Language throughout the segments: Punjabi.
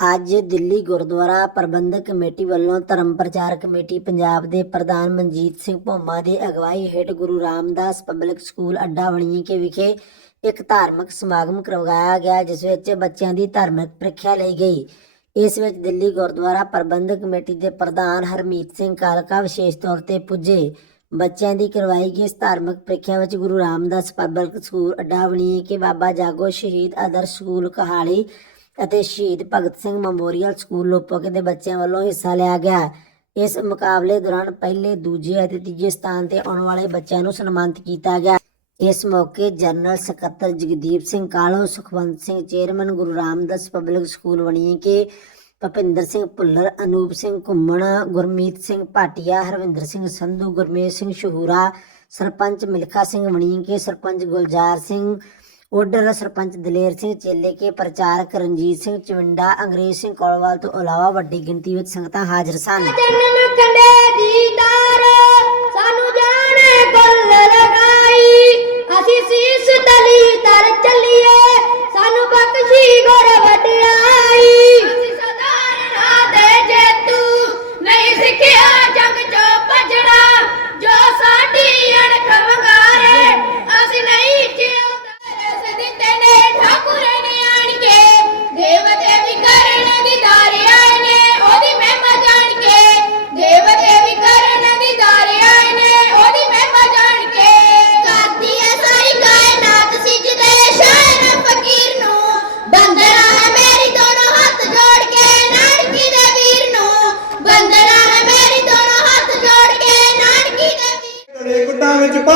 ਅੱਜ ਦਿੱਲੀ ਗੁਰਦੁਆਰਾ ਪ੍ਰਬੰਧਕ ਕਮੇਟੀ ਵੱਲੋਂ ਧਰਮ ਪ੍ਰਚਾਰ ਕਮੇਟੀ ਪੰਜਾਬ ਦੇ ਪ੍ਰਧਾਨ ਮਨਜੀਤ ਸਿੰਘ ਭੋਮਾ ਦੀ ਅਗਵਾਈ ਹੇਠ ਗੁਰੂ ਰਾਮਦਾਸ ਪਬਲਿਕ ਸਕੂਲ ਅੱਡਾ ਵਣੀਕੇ ਵਿਖੇ ਇੱਕ ਧਾਰਮਿਕ ਸਮਾਗਮ ਕਰਵਾਇਆ ਗਿਆ, ਜਿਸ ਵਿੱਚ ਬੱਚਿਆਂ ਦੀ ਧਾਰਮਿਕ ਪ੍ਰੀਖਿਆ ਲਈ ਗਈ। ਇਸ ਵਿੱਚ ਦਿੱਲੀ ਗੁਰਦੁਆਰਾ ਪ੍ਰਬੰਧਕ ਕਮੇਟੀ ਦੇ ਪ੍ਰਧਾਨ ਹਰਮੀਤ ਸਿੰਘ ਕਾਲਕਾ ਵਿਸ਼ੇਸ਼ ਤੌਰ ਤੇ ਪੁੱਜੇ। ਬੱਚਿਆਂ ਦੀ ਕਰਵਾਈ ਗਈ ਇਸ ਧਾਰਮਿਕ ਪ੍ਰੀਖਿਆ ਵਿੱਚ ਗੁਰੂ ਰਾਮਦਾਸ ਪਬਲਿਕ ਸਕੂਲ ਅੱਡਾ ਵਣੀਕੇ ਬਾਬਾ ਜਾਗੋ ਸ਼ਹੀਦ ਆਦਰਸ਼ ਸਕੂਲ ਕਹਾਲੀ ਅਤੇ ਸ਼ਹੀਦ ਭਗਤ ਸਿੰਘ ਮੈਮੋਰੀਅਲ ਸਕੂਲ ਲੋਪੋਕੇ ਦੇ ਬੱਚਿਆਂ ਵੱਲੋਂ ਹਿੱਸਾ ਲਿਆ ਗਿਆ। ਇਸ ਮੁਕਾਬਲੇ ਦੌਰਾਨ ਪਹਿਲੇ, ਦੂਜੇ ਅਤੇ ਤੀਜੇ ਸਥਾਨ ਤੇ ਆਉਣ ਵਾਲੇ ਬੱਚਿਆਂ ਨੂੰ ਸਨਮਾਨਿਤ ਕੀਤਾ ਗਿਆ। ਇਸ ਮੌਕੇ ਜਨਰਲ ਸਕੱਤਰ Jagdeep Singh Kalo, Sukhwant Singh chairman Guru Ramdas public school Vanike Bhupinder Singh Bhullar, Anoop Singh Ghuman, Gurmeet Singh Bhatia, Harvinder Singh Sandhu Gurmesh Singh Shahura sarpanch Milkha Singh Vanike sarpanch Gulzar Singh Odar sarpanch Daler Singh Cheleke, ਪ੍ਰਚਾਰਕ ਰਣਜੀਤ ਸਿੰਘ ਚਵਿੰਡਾ, ਅੰਗਰੇਜ਼ ਸਿੰਘ ਕੋਲਵਾਲ ਤੋਂ ਇਲਾਵਾ ਵੱਡੀ ਗਿਣਤੀ ਵਿੱਚ ਸੰਗਤਾਂ ਹਾਜ਼ਰ ਸਨ। ਅਸੀਂ ਸੀਸ ਤਲੀ ਤਰ ਚੱਲੀਏ, ਸਾਨੂੰ ਬਖਸ਼ੀ ਗੁਰ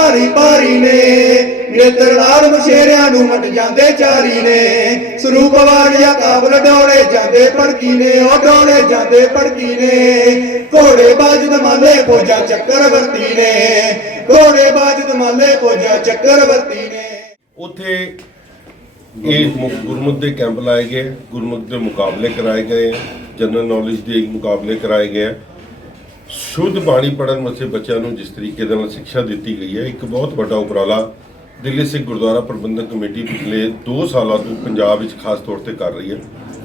ਭਾਰੀ ਭਾਰੀ ਨੇ। ਨੇਤਰ ਨਾਲ ਮਸ਼ੇਰਿਆਂ ਨੂੰ ਮਟ ਜਾਂਦੇ ਚਾਰੀ ਨੇ। ਸਰੂਪ ਵਾੜਿਆ ਕਾਬਲ ਡੋਲੇ ਜਾਂਦੇ ਭੜਕੀ ਨੇ, ਉਹ ਡੋਲੇ ਜਾਂਦੇ ਭੜਕੀ ਨੇ। ਘੋੜੇ ਬਾਜ ਦਮਾਲੇ ਪੋਜਾ ਚੱਕਰਵਰਤੀ ਨੇ। ਘੋੜੇ ਬਾਜ ਦਮਾਲੇ ਪੋਜਾ ਚੱਕਰਵਰਤੀ ਨੇ। ਉੱਥੇ ਇਹ ਗੁਰਮੁਖ ਦੇ ਕੈਂਪ ਲਾਏ ਗਏ, ਗੁਰਮੁਖ ਦੇ ਮੁਕਾਬਲੇ ਕਰਾਏ ਗਏ, ਜਨਰਲ ਨੌਲੇਜ ਦੇ ਮੁਕਾਬਲੇ ਕਰਾਏ ਗਏ। ਸ਼ੁੱਧ ਬਾਣੀ ਪੜਨ ਵਾਸਤੇ ਬੱਚਿਆਂ ਨੂੰ ਜਿਸ ਤਰੀਕੇ ਦੇ ਨਾਲ ਸਿੱਖਿਆ ਦਿੱਤੀ ਗਈ ਹੈ, ਇੱਕ ਬਹੁਤ ਵੱਡਾ ਉਪਰਾਲਾ ਦਿੱਲੀ ਸਿੱਖ ਗੁਰਦੁਆਰਾ ਪ੍ਰਬੰਧਕ ਕਮੇਟੀ ਪਿਛਲੇ 2 ਸਾਲਾਂ ਤੋਂ ਪੰਜਾਬ ਵਿੱਚ ਖਾਸ ਤੌਰ ਤੇ ਕਰ ਰਹੀ ਹੈ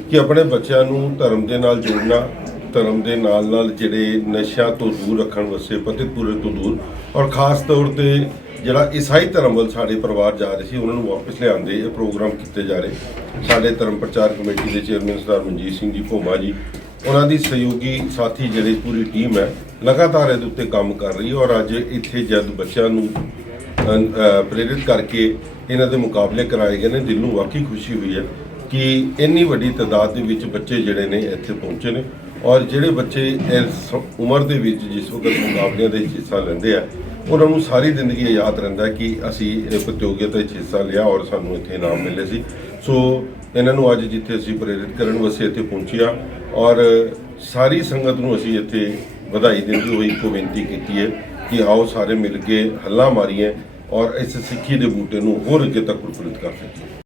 ਕਿ ਆਪਣੇ ਬੱਚਿਆਂ ਨੂੰ ਧਰਮ ਦੇ ਨਾਲ ਜੋੜਨਾ, ਧਰਮ ਦੇ ਨਾਲ ਨਾਲ ਜਿਹੜੇ ਨਸ਼ਿਆਂ ਤੋਂ ਦੂਰ ਰੱਖਣ ਵਾਸਤੇ ਪਤਿਤਪੁਰੇ ਤੋਂ ਦੂਰ ਔਰ ਖਾਸ ਤੌਰ ਤੇ ਜਿਹੜਾ ਈਸਾਈ ਧਰਮ ਵੱਲ ਸਾਡੇ ਪਰਿਵਾਰ ਜਾ ਰਹੇ ਸੀ, ਉਹਨਾਂ ਨੂੰ ਵਾਪਸ ਲਿਆਉਂਦੇ ਇਹ ਪ੍ਰੋਗਰਾਮ ਕੀਤੇ ਜਾ ਰਹੇ। ਸਾਡੇ ਧਰਮ ਪ੍ਰਚਾਰ ਕਮੇਟੀ ਦੇ ਚੇਅਰਮੈਨ ਸਰਦਾਰ ਮਨਜੀਤ ਸਿੰਘ ਜੀ, ਭੋਮਾ ਜੀ ਉਹਨਾਂ ਦੀ ਸਹਿਯੋਗੀ ਸਾਥੀ ਜਿਹੜੀ ਪੂਰੀ ਟੀਮ ਹੈ, ਲਗਾਤਾਰ ਇਹਦੇ ਉੱਤੇ ਕੰਮ ਕਰ ਰਹੀ ਹੈ ਔਰ ਅੱਜ ਇੱਥੇ ਜਦ ਬੱਚਿਆਂ ਨੂੰ ਪ੍ਰੇਰਿਤ ਕਰਕੇ ਇਹਨਾਂ ਦੇ ਮੁਕਾਬਲੇ ਕਰਾਏ ਗਏ ਨੇ, ਦਿਲ ਨੂੰ ਵਾਕਈ ਖੁਸ਼ੀ ਹੋਈ ਹੈ ਕਿ ਇੰਨੀ ਵੱਡੀ ਤਾਦਾਦ ਦੇ ਵਿੱਚ ਬੱਚੇ ਜਿਹੜੇ ਨੇ ਇੱਥੇ ਪਹੁੰਚੇ ਨੇ ਔਰ ਜਿਹੜੇ ਬੱਚੇ ਇਸ ਉਮਰ ਦੇ ਵਿੱਚ ਜਿਸ ਵਕਤ ਮੁਕਾਬਲਿਆਂ ਦੇ ਹਿੱਸਾ ਲੈਂਦੇ ਆ ਉਹਨਾਂ ਨੂੰ ਸਾਰੀ ਜ਼ਿੰਦਗੀ ਯਾਦ ਰਹਿੰਦਾ ਕਿ ਅਸੀਂ ਇਹ ਪ੍ਰਤੀਯੋਗਤਾ ਵਿੱਚ ਹਿੱਸਾ ਲਿਆ ਔਰ ਸਾਨੂੰ ਇੱਥੇ ਇਨਾਮ ਮਿਲੇ ਸੀ। ਸੋ ਇਹਨਾਂ ਨੂੰ ਅੱਜ ਜਿੱਥੇ ਅਸੀਂ ਪ੍ਰੇਰਿਤ ਕਰਨ ਵਾਸਤੇ ਇੱਥੇ ਪਹੁੰਚਿਆ ਔਰ ਸਾਰੀ ਸੰਗਤ ਨੂੰ ਅਸੀਂ ਇੱਥੇ ਵਧਾਈ ਦਿੰਦੇ ਹੋਏ ਇੱਕੋ ਬੇਨਤੀ ਕੀਤੀ ਹੈ ਕਿ ਆਓ ਸਾਰੇ ਮਿਲ ਕੇ ਹੱਲਾ ਮਾਰੀਏ ਔਰ ਇਸ ਸਿੱਖੀ ਦੇ ਬੂਟੇ ਨੂੰ ਹੋਰ ਅੱਗੇ ਤੱਕ ਪ੍ਰਫੁੱਲਿਤ ਕਰ ਸਕੀਏ।